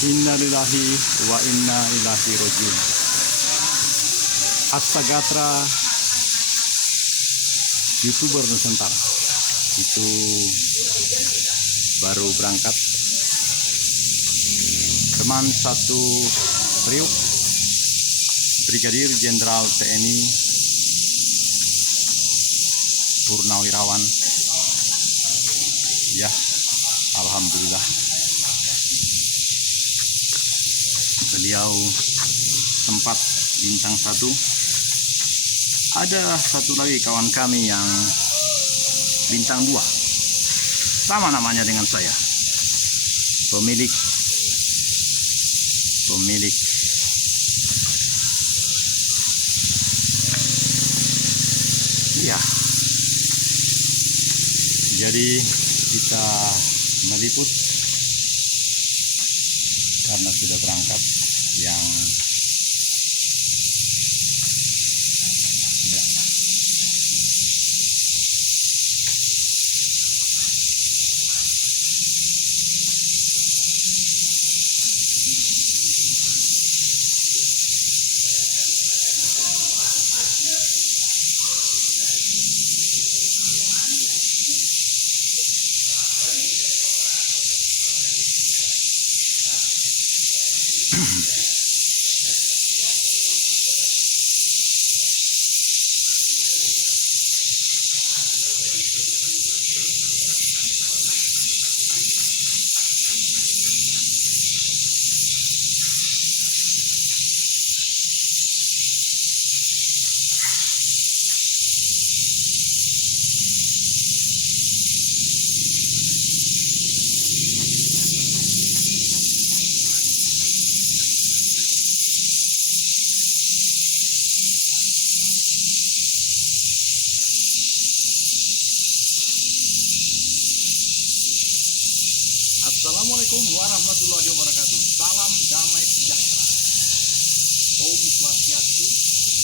Innalillahi wa inna ilaihi rajiun. Assagatra, YouTuber Nusantara itu baru berangkat. Teman satu Priuk, Brigadir Jenderal TNI Purnawirawan. Ya, alhamdulillah beliau sempat bintang 1. Ada satu lagi kawan kami yang bintang 2, sama namanya dengan saya, pemilik ya. Jadi kita meliput karena sudah berangkat yang ada. Assalamualaikum warahmatullahi wabarakatuh. Salam damai sejahtera. Om Swastiastu,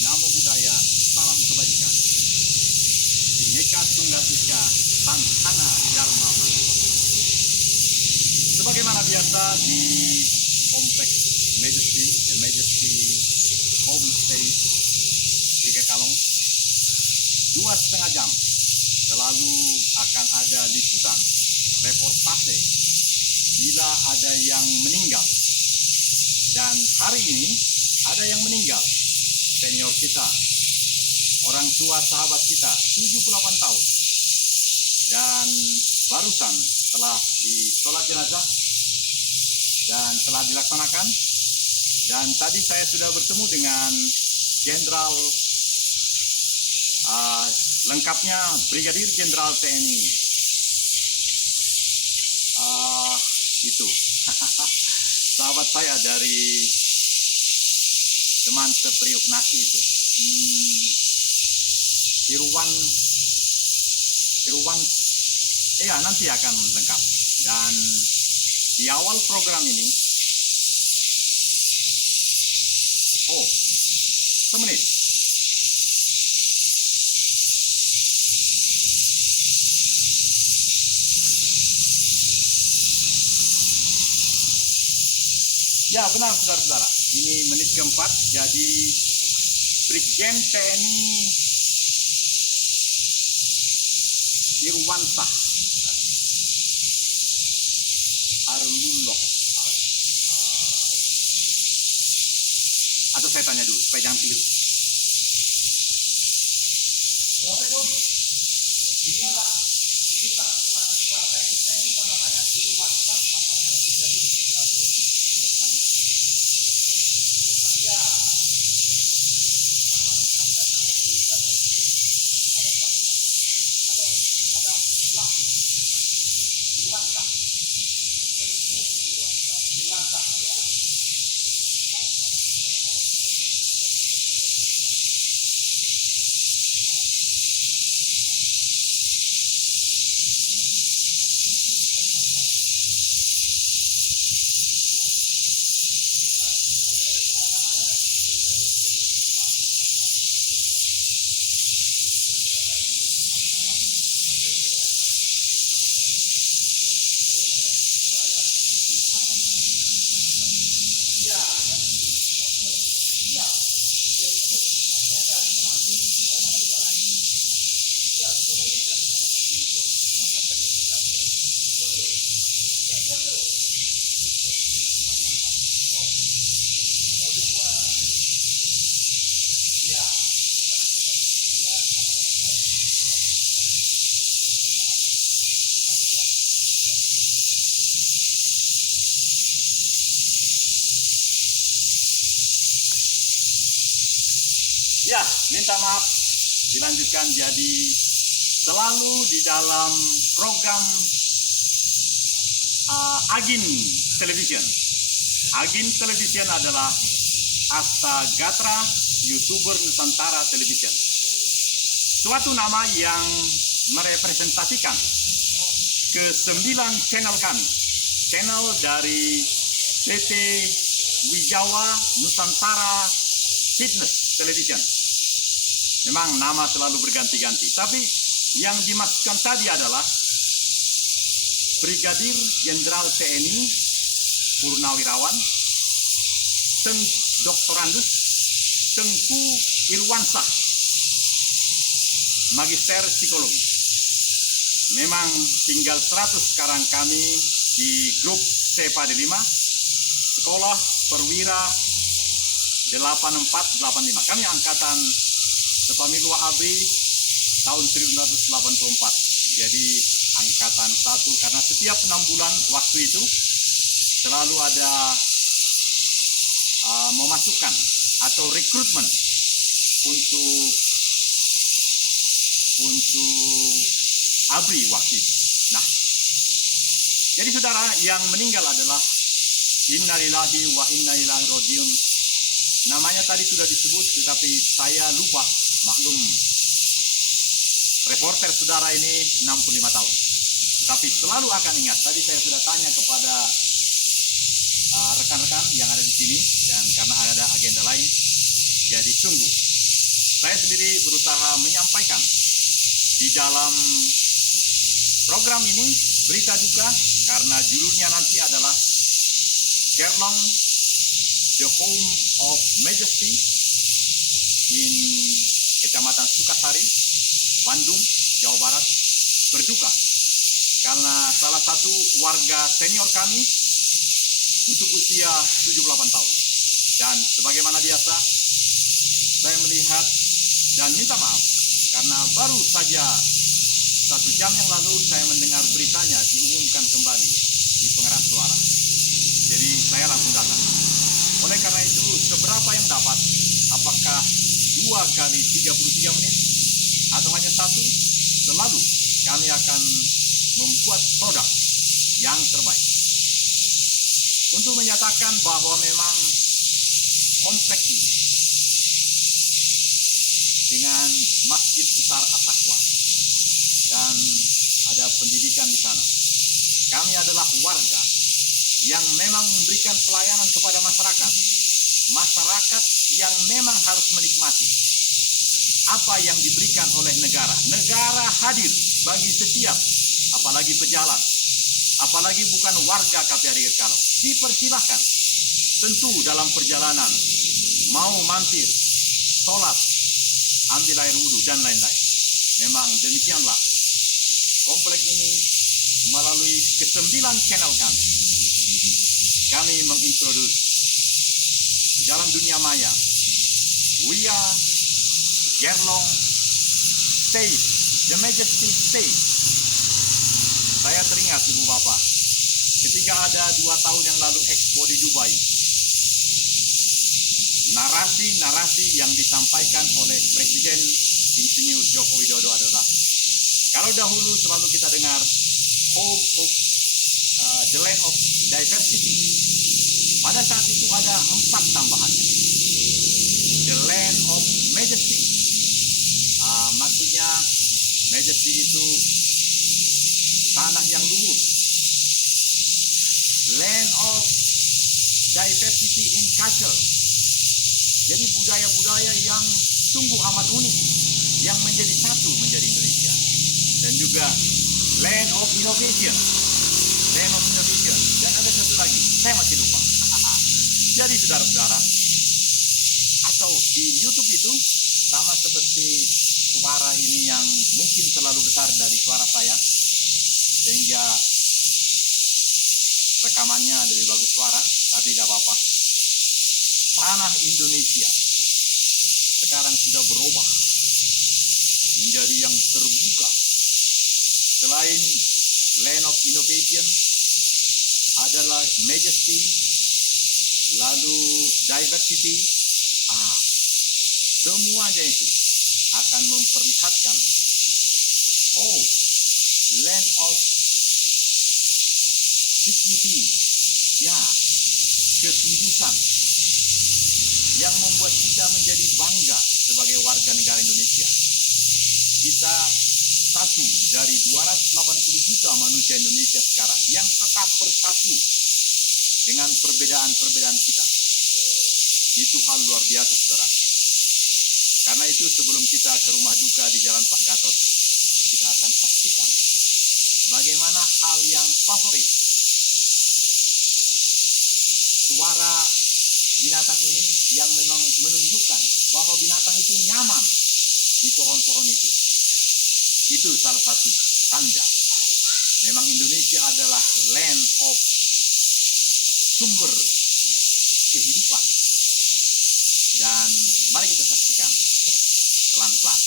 Namo Buddhaya, salam kebajikan. Bhinneka Tunggal Ika, Santana Dharma Manungsa. Sebagaimana biasa di kompleks Majesty, The Majesty Homestay di Kalong, 2,5 jam selalu akan ada liputan reportase bila ada yang meninggal. Dan hari ini ada yang meninggal, senior kita, orang tua sahabat kita, 78 tahun. Dan barusan telah disolat jenazah dan telah dilaksanakan. Dan tadi saya sudah bertemu dengan Jenderal lengkapnya Brigadir Jenderal TNI itu sahabat saya dari teman sepriuk nasi itu, Irwan, ya nanti akan lengkap. Dan di awal program ini, semenit. Ya benar saudara-saudara, ini menit keempat. Jadi Brigjen TNI Irwansah Arulullah, atau saya tanya dulu supaya jangan keliru. Assalamualaikum. Ya, minta maaf dilanjutkan. Jadi selalu di dalam program Agin Television. Agin Television adalah Asta Gatra YouTuber Nusantara Television. Suatu nama yang merepresentasikan ke-9 channel kami. Channel dari PT Wijawa Nusantara Fitness Television. Memang nama selalu berganti-ganti, tapi yang dimaksudkan tadi adalah Brigadir Jenderal TNI Purnawirawan Dr. Andus Tengku Irwansah, Magister Psikologi. Memang tinggal 100 sekarang kami di grup CPAD 5, Sekolah Perwira 8485. Kami angkatan Sumpamilwa AB tahun 1984. Jadi angkatan 1, karena setiap 6 bulan waktu itu selalu ada memasukkan atau rekrutmen untuk ABRI waktu itu. Nah, jadi saudara, yang meninggal adalah innalillahi wa inna ilaihi rajiun. Namanya tadi sudah disebut, tetapi saya lupa, maklum. Reporter saudara ini 65 tahun. Tapi selalu akan ingat. Tadi saya sudah tanya kepada rekan-rekan yang ada di sini, dan karena ada agenda lain, jadi sungguh saya sendiri berusaha menyampaikan di dalam program ini berita duka, karena judulnya nanti adalah Gerlong, the Home of Majesty in Kecamatan Sukasari, Bandung, Jawa Barat, berduka karena salah satu warga senior kami tutup usia 78 tahun. Dan sebagaimana biasa, saya melihat dan minta maaf karena baru saja 1 jam yang lalu saya mendengar beritanya diumumkan kembali di pengeras suara. Jadi saya langsung datang. Oleh karena itu, seberapa yang dapat, apakah 2 kali 33 menit atau hanya 1, selalu kami akan membuat produk yang terbaik untuk menyatakan bahwa memang kompleks ini dengan Masjid Besar At-Taqwa dan ada pendidikan di sana. Kami adalah warga yang memang memberikan pelayanan kepada masyarakat. Masyarakat yang memang harus menikmati apa yang diberikan oleh negara. Negara hadir bagi setiap, apalagi pejalan, apalagi bukan warga KPRI Girkalo. Dipersilahkan. Tentu dalam perjalanan mau mampir, sholat, ambil air wudhu, dan lain-lain. Memang demikianlah komplek ini melalui ke-9 channel kami. Kami mengintroduce di dalam dunia maya, we are Gerlong Stage, the Majesty Stage. Saya teringat Ibu Bapak, ketika ada 2 tahun yang lalu Expo di Dubai, narasi-narasi yang disampaikan oleh Presiden Insinyur Joko Widodo adalah, kalau dahulu selalu kita dengar home of the land of diversity, pada saat itu ada 4 tambahannya. The land of majesty, maksudnya majesty itu tanah yang luhur. Land of diversity in culture, jadi budaya-budaya yang sungguh amat unik, yang menjadi satu menjadi Indonesia. Dan juga land of innovation, land of innovation, dan ada satu lagi, saya masih lupa. Jadi saudara-saudara, atau di YouTube itu sama seperti suara ini yang mungkin terlalu besar dari suara saya, sehingga rekamannya lebih bagus suara, tapi tidak apa-apa. Tanah Indonesia sekarang sudah berubah menjadi yang terbuka. Selain land of innovation adalah majesty, lalu diversity. semuanya itu akan memperlihatkan, oh, land of dignity, ya, ketulusan yang membuat kita menjadi bangga sebagai warga negara Indonesia. Kita satu dari 280 juta manusia Indonesia sekarang yang tetap bersatu dengan perbedaan-perbedaan kita. Itu hal luar biasa, saudara. Karena itu sebelum kita ke rumah duka di Jalan Pak Gatot, kita akan saksikan bagaimana hal yang favorit, suara binatang ini yang memang menunjukkan bahwa binatang itu nyaman di pohon-pohon itu. Itu salah satu tanda memang Indonesia adalah land of sumber kehidupan. Dan mari kita saksikan pelan-pelan.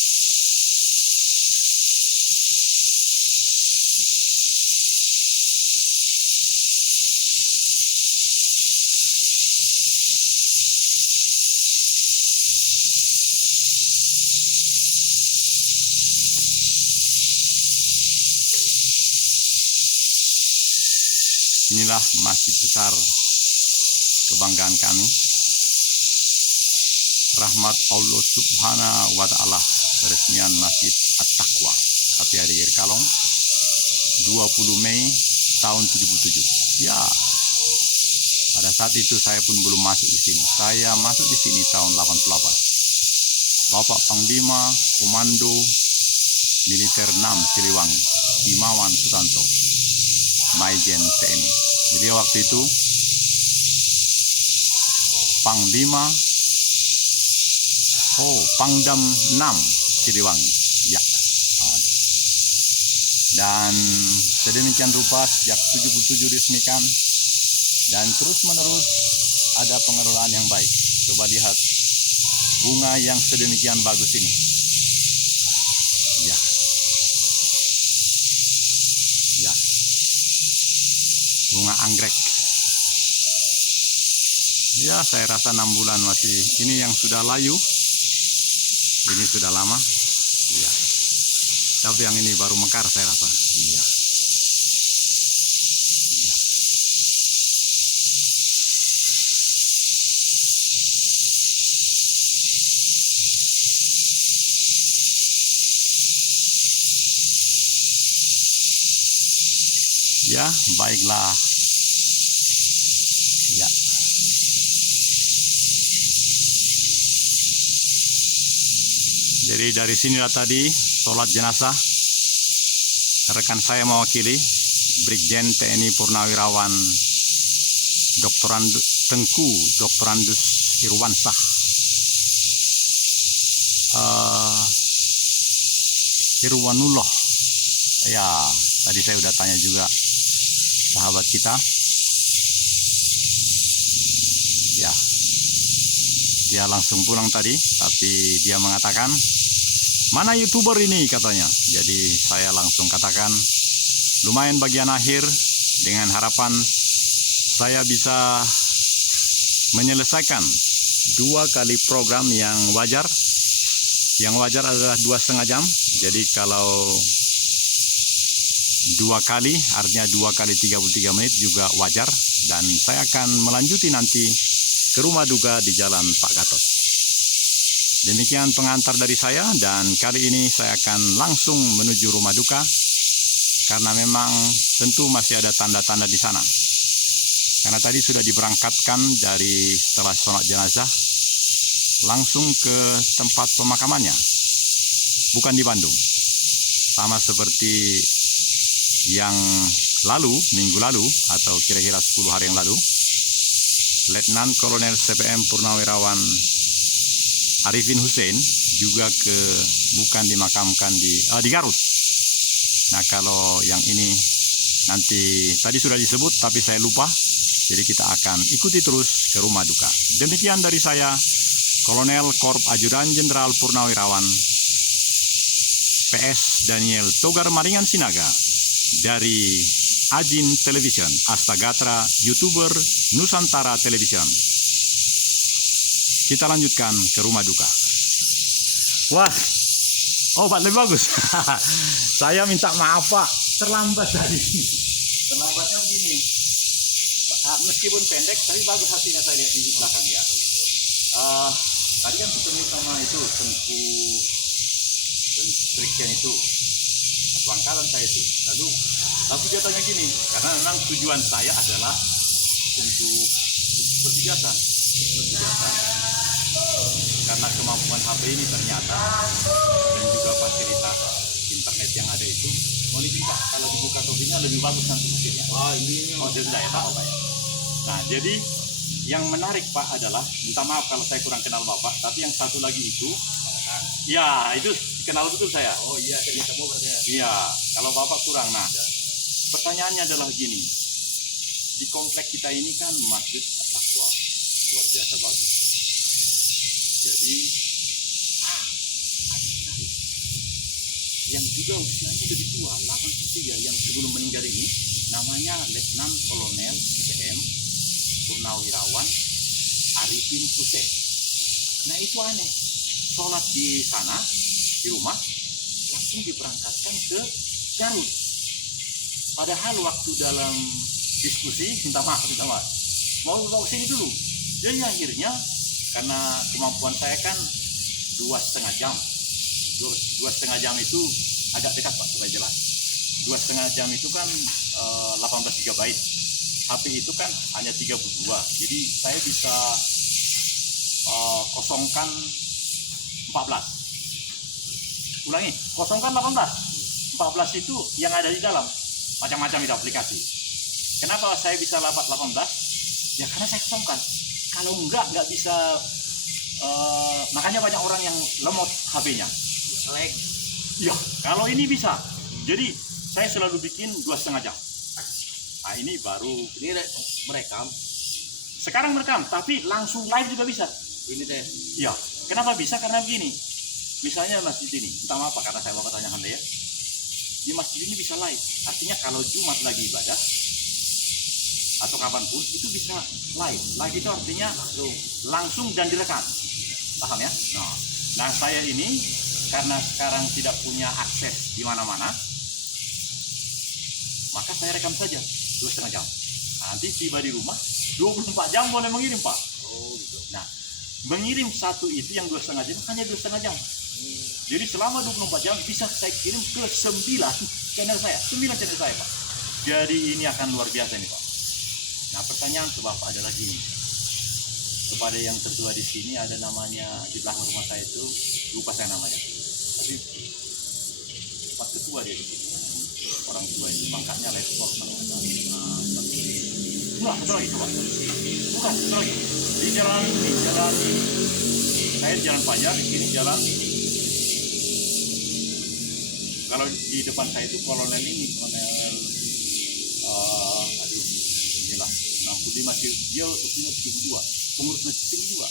Inilah masjid besar kebanggaan kami. Rahmat Allah Subhanahu wa Ta'ala, peresmian Masjid At-Taqwa, KPAD Kalong, 20 Mei tahun 77. Ya, pada saat itu saya pun belum masuk di sini. Saya masuk di sini tahun 88. Bapak Panglima Komando Militer 6 Siliwangi, Imawan Sutanto, Maijen TNI. Beliau waktu itu Panglima Pangdam 6 Siliwangi. Ya. Dan sedemikian rupa sejak 77 diresmikan dan terus menerus ada pengelolaan yang baik. Coba lihat bunga yang sedemikian bagus ini. Ya. Ya. Bunga anggrek. Ya, saya rasa 6 bulan masih. Ini yang sudah layu. Ini sudah lama. Iya. Tapi yang ini baru mekar saya rasa. Iya. Iya. Ya, baiklah. Ya. Jadi dari sinilah tadi sholat jenazah rekan saya mewakili Brigjen TNI Purnawirawan Tengku Doktorandus Irwansah, Irwanullah. Ya, tadi saya udah tanya juga sahabat kita. Ya, dia langsung pulang tadi, tapi dia mengatakan, mana YouTuber ini katanya. Jadi saya langsung katakan, lumayan bagian akhir, dengan harapan saya bisa menyelesaikan 2 kali program yang wajar. Yang wajar adalah 2,5 jam. Jadi kalau 2 kali, artinya 2 kali 33 menit juga wajar. Dan saya akan melanjuti nanti ke rumah duka di Jalan Pak Gatot. Demikian pengantar dari saya, dan kali ini saya akan langsung menuju rumah duka karena memang tentu masih ada tanda-tanda di sana. Karena tadi sudah diberangkatkan dari setelah sholat jenazah langsung ke tempat pemakamannya, bukan di Bandung. Sama seperti yang lalu, minggu lalu atau kira-kira 10 hari yang lalu, Letnan Kolonel CPM Purnawirawan Arifin Hussein juga bukan dimakamkan di Garut. Nah, kalau yang ini nanti tadi sudah disebut tapi saya lupa. Jadi kita akan ikuti terus ke rumah duka. Demikian dari saya, Kolonel Korp Ajudan Jenderal Purnawirawan PS Daniel Togar Maringan Sinaga dari Ajin Television, Astagatra, YouTuber Nusantara Television. Kita lanjutkan ke rumah duka. Wah, oh Pak lebih bagus. Saya minta maaf Pak, terlambat tadi. Terlambatnya begini. Meskipun pendek, tapi bagus hasilnya saya lihat di belakang ya. Tadi kan ketemu sama itu tengku Brigjen itu, pangkalan saya itu. Lalu dia tanya gini, karena memang tujuan saya adalah untuk seperti biasa. Karena kemampuan HP ini ternyata dan juga fasilitas internet yang ada itu, mau diminta kalau dibuka topinya lebih bagus nanti hasilnya. Jadi saya tahu Pak ya. Nah jadi yang menarik Pak adalah, minta maaf kalau saya kurang kenal Bapak, tapi yang satu lagi itu, ya itu kenal betul saya. Oh iya, saya ketemu berarti. Iya, kalau Bapak kurang. Nah, pertanyaannya adalah gini, di komplek kita ini kan Masjid At-Taqwa, luar biasa bagus. Jadi, ada menarik. Yang juga usianya lebih tua, 83, yang sebelum meninggal ini, namanya Letnan Kolonel UPM Purnawirawan Arifin Hussein. Nah itu aneh, sholat di sana, di rumah, langsung diberangkatkan ke Garut. Padahal waktu dalam diskusi, minta maaf, mau sini dulu. Jadi akhirnya, karena kemampuan saya kan 2,5 jam. 2,5 jam itu agak dekat Pak, supaya jelas. 2,5 jam itu kan 18 GB. HP itu kan hanya 32, jadi saya bisa kosongkan 14. Ulangi, kosongkan 18. 14 itu yang ada di dalam, macam-macam itu aplikasi. Kenapa saya bisa dapat 18? Ya karena saya kosongkan. Kalau nggak bisa, makanya banyak orang yang lemot HP-nya. Lag. Ya, kalau ini bisa. Jadi saya selalu bikin 2,5 jam. Nah ini baru, ini merekam. Sekarang merekam, tapi langsung live juga bisa. Ini deh. Iya. Kenapa bisa? Karena begini. Misalnya masjid ini, minta maaf Pak, karena saya mau pertanyaan Anda ya. Di masjid ini bisa live. Artinya kalau Jumat lagi ibadah atau kapanpun itu bisa live. Live itu artinya langsung dan direkam. Paham ya? Nah saya ini karena sekarang tidak punya akses di mana-mana, maka saya rekam saja 2,5 jam. Nanti tiba di rumah 24 jam boleh mengirim Pak. Oh gitu. Nah, mengirim satu itu yang 2,5 jam hanya 2,5 jam. Jadi selama 24 jam bisa saya kirim ke 9 channel saya, 9 channel saya Pak. Jadi ini akan luar biasa nih Pak. Nah pertanyaan ke Bapak adalah gini, kepada yang tertua di sini ada namanya di belakang rumah saya itu, lupa saya namanya, tapi Pak Ketua dia di sini. Orang tua itu pangkatnya letkol. Enggak, betul lagi Pak. Bukan, betul lagi. Di jalan ini, saya jalan Fajar, di sini jalan. Kalau di depan saya itu kolonel ini, kolonel, inilah 65, dia usianya 72, pengurus masjid ini juga.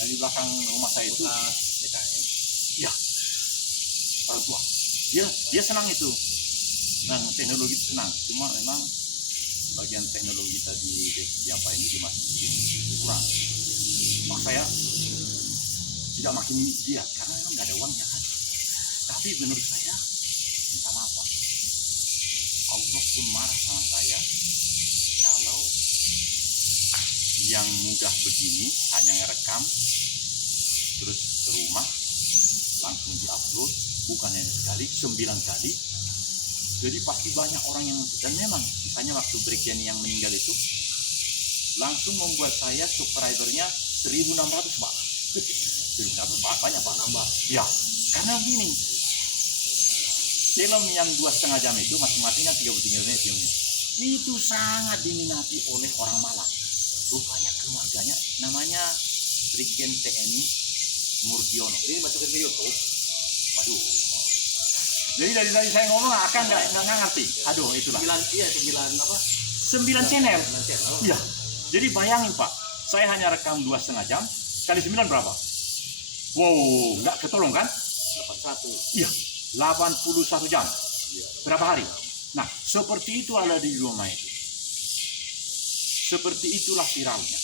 Dan di belakang rumah saya itu, ya, orang tua. Dia senang itu. Nah, teknologi itu senang, cuma memang bagian teknologi tadi di apa ini di masjid ini kurang. Mak saya tidak makin dia karena memang nggak ada uangnya kan. Tapi menurut saya, minta maaf Pak, Allah pun marah sama saya kalau yang mudah begini hanya ngerekam terus ke rumah langsung diupload, bukan yang sekali, 9 kali. Jadi pasti banyak orang yang, dan memang misalnya waktu Brigjen yang meninggal itu langsung membuat saya subscribernya 1.600 Pak. 1.600 Pak, banyak Pak, nambah. Ya, karena gini, film yang 2,5 jam itu masing-masingnya 33 menit filmnya. Itu sangat diminati oleh orang Malang. Rupanya keluarganya namanya Brigjen TNI Murdiono. Ini masukin ke YouTube. Waduh. Jadi dari tadi saya ngomong akan nggak ngerti. Aduh itulah. 9 apa? 9 channel. 9 channel. Iya. Jadi bayangin Pak, saya hanya rekam 2,5 jam kali 9 berapa? Wow, nggak ketolong kan? 81. Iya. 81 jam. Iya. Berapa hari? Nah, seperti itu ada di rumah itu. Seperti itulah viralnya.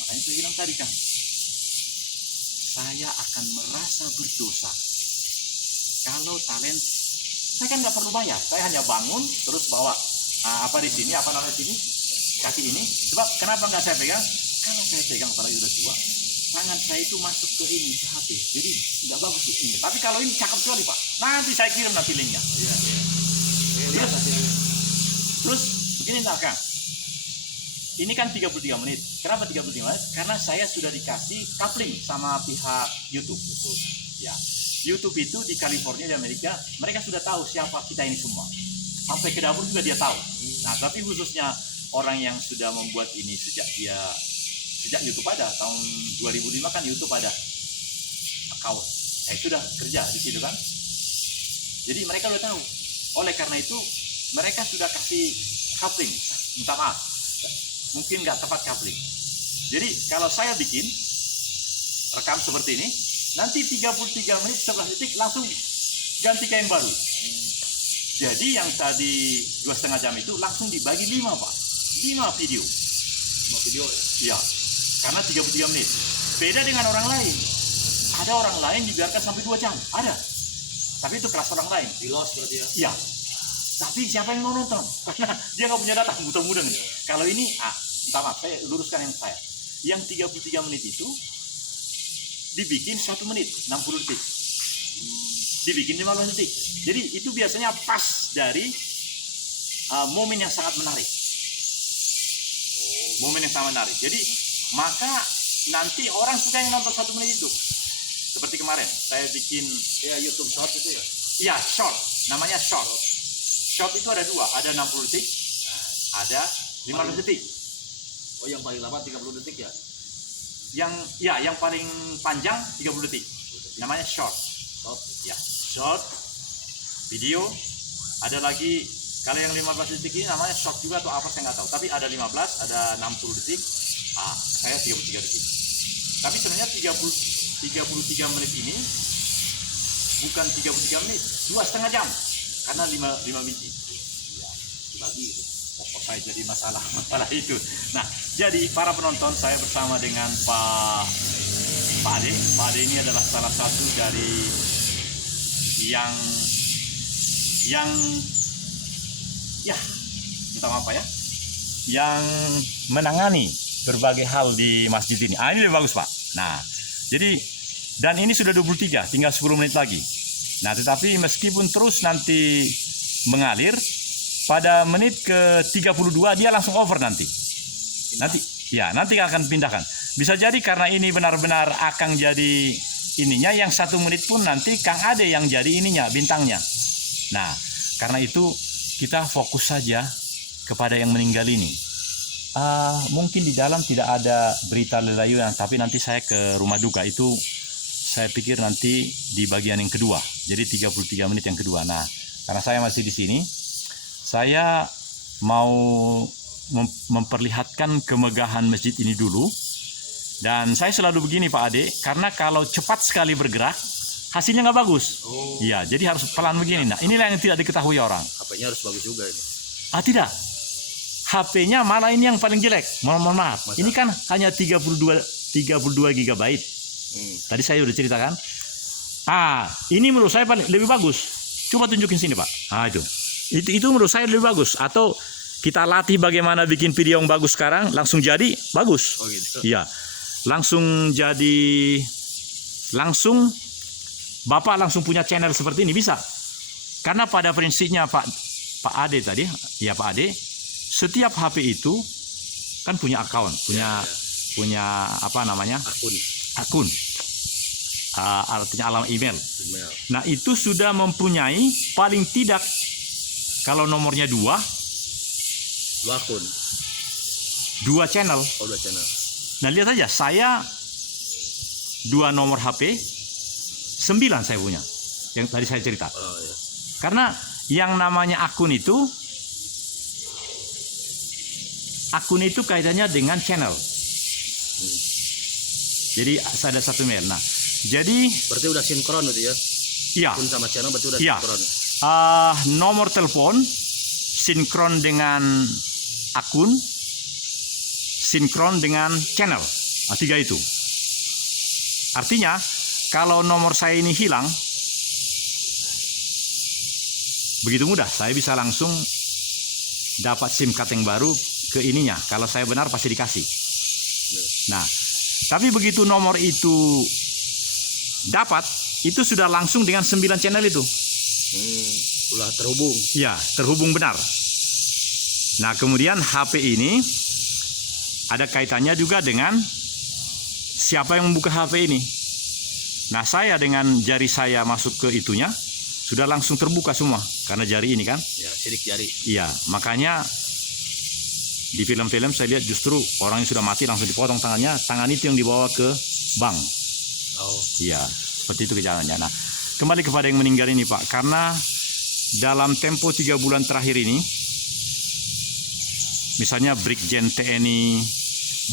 Makanya saya bilang tadi kan, saya akan merasa berdosa kalau talent saya kan nggak perlu bayar, saya hanya bangun terus bawa apa di sini, apa namanya sini, kaki ini. Sebab kenapa nggak saya pegang? Kalau saya pegang apalagi udah tua, tangan saya itu masuk ke ini, ke HP, jadi nggak bagus tuh ini. Tapi kalau ini cakep sekali Pak, nanti saya kirim nanti linknya. Iya. Terus begini nak Kang, ini kan 33 menit. Kenapa 33 menit? Karena saya sudah dikasih coupling sama pihak YouTube. Ya, YouTube itu di California di Amerika, mereka sudah tahu siapa kita ini semua. Sampai ke dapur juga dia tahu. Nah, tapi khususnya orang yang sudah membuat ini sejak YouTube ada tahun 2005 kan YouTube ada account. Saya sudah kerja di situ kan. Jadi mereka udah tahu. Oleh karena itu mereka sudah kasih coupling. Minta maaf, mungkin nggak tepat coupling. Jadi kalau saya bikin rekam seperti ini, nanti 33 menit 11 detik langsung ganti ke yang baru. Jadi yang tadi 2,5 jam itu langsung dibagi 5 Pak, 5 video. 5 video ya? Karena 33 menit. Beda dengan orang lain. Ada orang lain dibiarkan sampai 2 jam, ada. Tapi itu kelas orang lain. Di loss berarti ya? Iya. Tapi siapa yang mau nonton? Karena dia nggak punya data, mudah-mudahan. Kalau ini, minta maaf, saya luruskan yang saya. Yang 33 menit itu dibikin 1 menit, 60 detik. Dibikin 15 detik. Jadi itu biasanya pas dari momen yang sangat menarik. Momen yang sangat menarik. Jadi maka nanti orang suka yang nonton 1 menit itu. Seperti kemarin, saya bikin YouTube short itu ya? Iya, short. Namanya short. Short itu ada 2, ada 60 detik, ada 15 detik. Oh, yang paling lama 30 detik ya? Yang paling panjang 30 detik. Namanya short. Short. Ya, short video. Ada lagi kalau yang 15 detik ini namanya short juga atau apa saya nggak tahu. Tapi ada 15, ada 60 detik. Saya 33 detik. Tapi sebenarnya 33 menit ini bukan 33 menit, 2,5 jam. Karena 5 biji. Ya, dibagi itu. Pokok saya jadi masalah itu. Nah, jadi para penonton, saya bersama dengan Pak Ade. Pak Ade ini adalah salah satu dari yang minta maaf ya, yang menangani berbagai hal di masjid ini. Ini lebih bagus Pak. Nah, jadi dan ini sudah 23, tinggal 10 menit lagi. Nah, tetapi meskipun terus nanti mengalir, pada menit ke-32 dia langsung over nanti. Nanti akan pindahkan. Bisa jadi karena ini benar-benar akan jadi ininya, yang 1 menit pun nanti Kang Ade yang jadi ininya, bintangnya. Nah, karena itu kita fokus saja kepada yang meninggal ini. Mungkin di dalam tidak ada berita lelayuan, tapi nanti saya ke rumah duka itu saya pikir nanti di bagian yang kedua. Jadi 33 menit yang kedua. Nah, karena saya masih di sini, saya mau memperlihatkan kemegahan masjid ini dulu. Dan saya selalu begini Pak Ade, karena kalau cepat sekali bergerak, hasilnya nggak bagus. Iya, jadi harus pelan begini. Nah, inilah yang tidak diketahui orang. HP-nya harus bagus juga ini. Tidak. HP-nya malah ini yang paling jelek. Mohon maaf. Masa? Ini kan hanya 32 GB. Tadi saya udah ceritakan. Ini menurut saya paling lebih bagus. Coba tunjukin sini Pak. Itu menurut saya lebih bagus. Atau kita latih bagaimana bikin video yang bagus sekarang, langsung jadi bagus. Oh gitu. Iya. Langsung jadi, Bapak langsung punya channel seperti ini bisa. Karena pada prinsipnya Pak Ade tadi, ya Pak Ade, setiap HP itu kan punya account, punya apa namanya? Akun. Artinya alamat email. Nah, itu sudah mempunyai paling tidak, kalau nomornya 2 akun. 2 channel. Oh, 2 channel. Nah, lihat aja, saya 2 nomor HP, 9 saya punya. Yang tadi saya cerita. Oh, iya. Karena yang namanya akun itu kaitannya dengan channel. Jadi ada 1 mail. Nah, jadi berarti udah sinkron gitu ya? Iya. Akun sama channel berarti udah sinkron. Nomor telepon sinkron dengan akun, sinkron dengan channel. 3 itu. Artinya kalau nomor saya ini hilang, begitu mudah, saya bisa langsung dapat SIM card yang baru ke ininya. Kalau saya benar pasti dikasih. Nah, tapi begitu nomor itu dapat, itu sudah langsung dengan 9 channel itu. Ulah terhubung. Ya, terhubung benar. Nah, kemudian HP ini ada kaitannya juga dengan siapa yang membuka HP ini. Nah, saya dengan jari saya masuk ke itunya, sudah langsung terbuka semua. Karena jari ini kan. Ya, sidik jari. Iya, makanya di film-film saya lihat justru orang yang sudah mati langsung dipotong tangannya. Tangan itu yang dibawa ke bank. Oh. Iya, seperti itu kejalannya. Nah, kembali kepada yang meninggal ini Pak. Karena dalam tempo 3 bulan terakhir ini, misalnya Brigjen TNI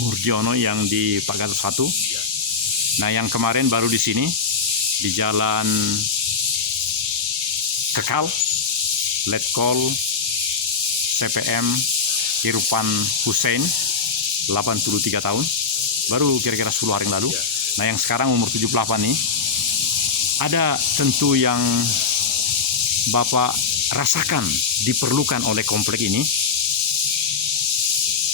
Murdiono yang di Pak Gatot 1. Ya. Nah, yang kemarin baru di sini, di Jalan Kekal, Letkol CPM Irfan Hussein, 83 tahun, baru kira-kira 10 hari yang lalu. Ya. Nah, yang sekarang umur 78 nih, ada tentu yang Bapak rasakan diperlukan oleh komplek ini.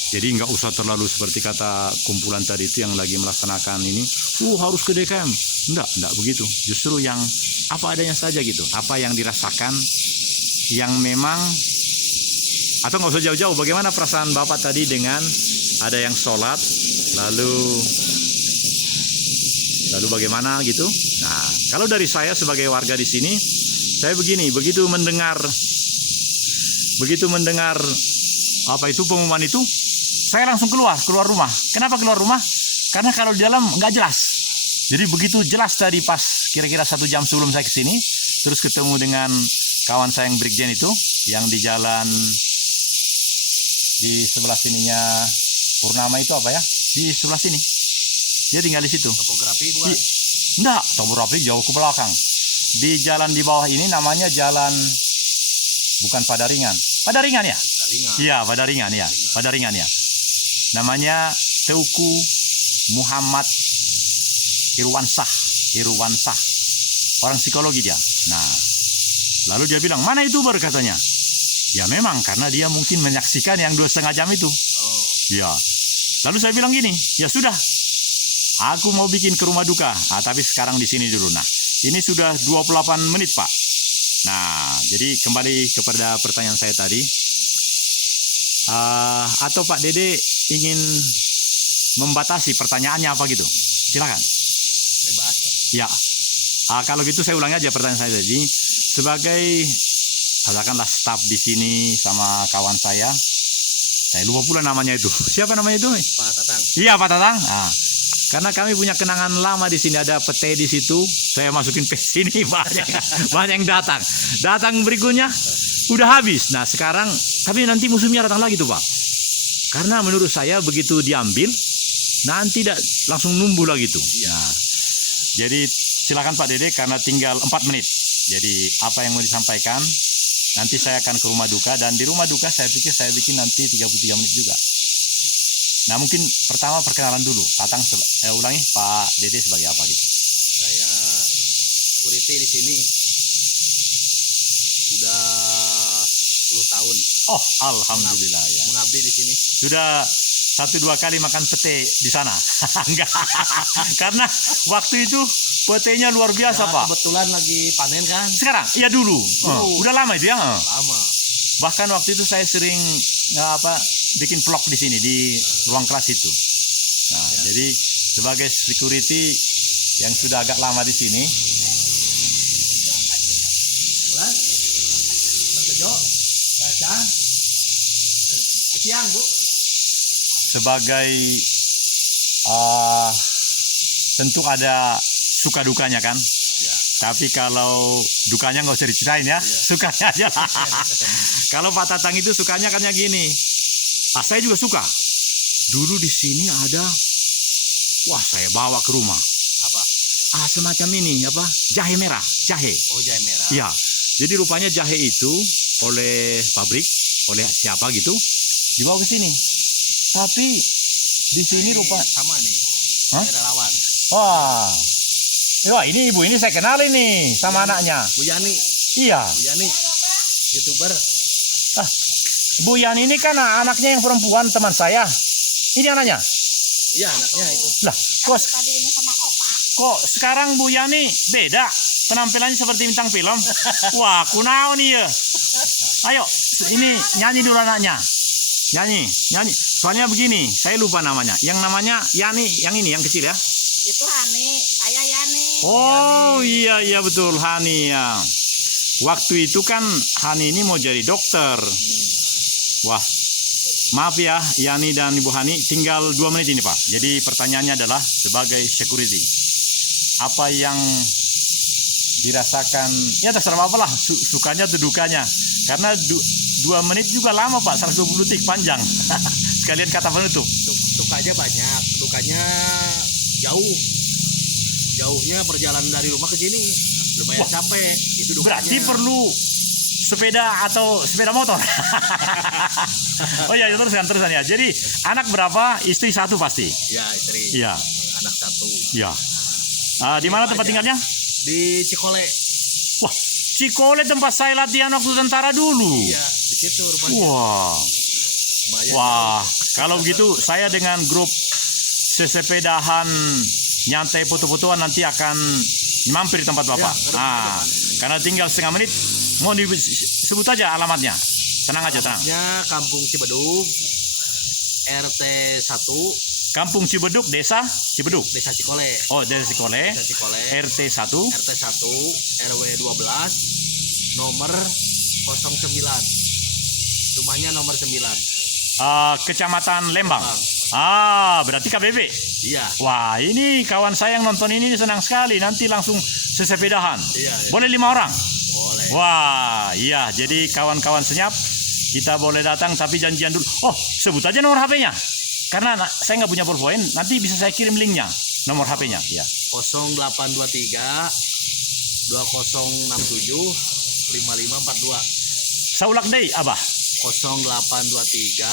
Jadi nggak usah terlalu seperti kata kumpulan tadi itu yang lagi melaksanakan ini, harus ke DKM. Enggak begitu. Justru yang apa adanya saja gitu. Apa yang dirasakan, yang memang, atau nggak usah jauh-jauh, bagaimana perasaan Bapak tadi dengan ada yang sholat, lalu bagaimana gitu. Nah, kalau dari saya sebagai warga di sini, saya begini, begitu mendengar apa itu pengumuman itu, saya langsung keluar rumah. Kenapa keluar rumah? Karena kalau di dalam nggak jelas. Jadi begitu jelas tadi pas kira-kira 1 jam sebelum saya kesini, terus ketemu dengan kawan saya yang Brigjen itu, yang di jalan di sebelah sininya Purnama itu apa ya? Di sebelah sini. Dia tinggal di situ. Topografi bukan? Enggak, topografi jauh ke belakang. Di jalan di bawah ini namanya jalan, bukan Padaringan. Padaringan ya? Iya, Padaringan ya. Padaringan ya. Namanya Teuku Muhammad Irwansah. Orang psikologi dia. Nah, lalu dia bilang, mana itu baru katanya? Ya memang, karena dia mungkin menyaksikan yang 2,5 jam itu. Oh. Ya. Lalu saya bilang gini, ya sudah, aku mau bikin ke rumah duka. Tapi sekarang di sini dulu. Nah, ini sudah 28 menit, Pak. Nah, jadi kembali kepada pertanyaan saya tadi. Atau Pak Dede ingin membatasi pertanyaannya apa gitu? Silakan. Bebas, Pak. Ya. Kalau gitu saya ulangi aja pertanyaan saya tadi. Sebagai katakanlah staf di sini sama kawan saya lupa pula namanya itu. Siapa namanya itu? Pak Tatang. Iya, Pak Tatang. Karena kami punya kenangan lama di sini, ada pete di situ. Saya masukin pes sini banyak yang datang. Datang berikutnya udah habis. Nah, sekarang tapi nanti musimnya datang lagi tuh, Pak. Karena menurut saya begitu diambil nanti langsung numbuh lagi tuh. Nah, jadi silakan Pak Dede karena tinggal 4 menit. Jadi apa yang mau disampaikan nanti saya akan ke rumah duka, dan di rumah duka saya pikir saya bikin nanti 33 menit juga. Nah, mungkin pertama perkenalan dulu. Tatang ulangi Pak Dede sebagai apa gitu? Saya security di sini udah 10 tahun. Oh, alhamdulillah ya. Mengabdi di sini. Sudah 1-2 kali makan pete di sana. Enggak. Karena waktu itu petenya luar biasa, Ya, Pak. kebetulan lagi panen kan. Sekarang? Iya dulu. Udah lama itu ya? Lama. Bahkan waktu itu saya sering bikin vlog di sini di ruang kelas itu. Nah, jadi sebagai security yang sudah agak lama di sini, sebagai tentu ada suka dukanya kan. Ya. Tapi kalau dukanya nggak usah diceritain ya, sukanya aja. Kalau Pak Tatang itu sukanya kan gini. Saya juga suka. Dulu di sini ada, saya bawa ke rumah. Apa? Semacam ini jahe merah, jahe. Oh, jahe merah. Iya. Jadi rupanya jahe itu oleh pabrik, oleh siapa gitu, dibawa ke sini. Tapi di sini Ini rupa sama nih. Hah? Ini relawan. Wah. Wah, ini ibu ini saya kenal ini sama anaknya. Bu Yani. Iya. Bu Yani. YouTuber. Ah, Bu Yani ini kan anaknya yang perempuan teman saya. Ini anaknya. Iya, anaknya itu. Lah, kok sekarang Bu Yani beda? Penampilannya seperti bintang film. Wah, kunau nih ya. Ayo, ini nyanyi dulu anaknya. Nyanyi. Soalnya begini, saya lupa namanya. Yang namanya Yani, yang ini, yang kecil ya. Itu Hani, saya Yani. Oh iya betul, Hani ya. Waktu itu kan Hani ini mau jadi dokter. Wah, maaf ya Yani dan Ibu Hani, tinggal 2 menit ini Pak. Jadi pertanyaannya adalah sebagai security, apa yang dirasakan, ya terserah apa lah, sukanya atau dukanya. Karena 2 menit juga lama Pak, 120 detik panjang. Sekalian kata penutup. Sukanya banyak, dukanya jauh. Jauhnya perjalanan dari rumah ke sini lumayan capek. Itu dukanya. Berarti perlu sepeda atau sepeda motor. Oh iya, terusan ya. Jadi anak berapa? Istri 1 pasti. Ya, istri. Iya. Anak 1. Iya. Di mana tempat tinggalnya? Di Cikole. Wah, Cikole tempat saya latihan waktu tentara dulu. Iya, di situ rumahnya. Wah, kalau begitu saya dengan grup sesepedahan nyantai foto-fotoan nanti akan mampir di tempat Bapak. Ya, karena tinggal setengah menit, mau disebut aja alamatnya. Tenang aja, tenang. Alamatnya Kampung Cibedug, RT 1, Kampung Cibedug, Desa Cibedug. Desa Cikole. Oh, Desa Cikole. Desa Cikole. RT 1. RT 1, RW 12, nomor 09. Rumahnya nomor 9. Kecamatan Lembang. Berarti KBB. Iya. Wah, ini kawan saya yang nonton ini senang sekali. Nanti langsung sesepedahan. Iya. Boleh 5 orang? Boleh. Wah, iya. Jadi kawan-kawan senyap, kita boleh datang tapi janjian dulu. Oh, sebut aja nomor HP-nya. Karena saya nggak punya PowerPoint, nanti bisa saya kirim linknya. Nomor HP-nya, ya. 0823 2067 5542. Saulak deh, Abah. 0823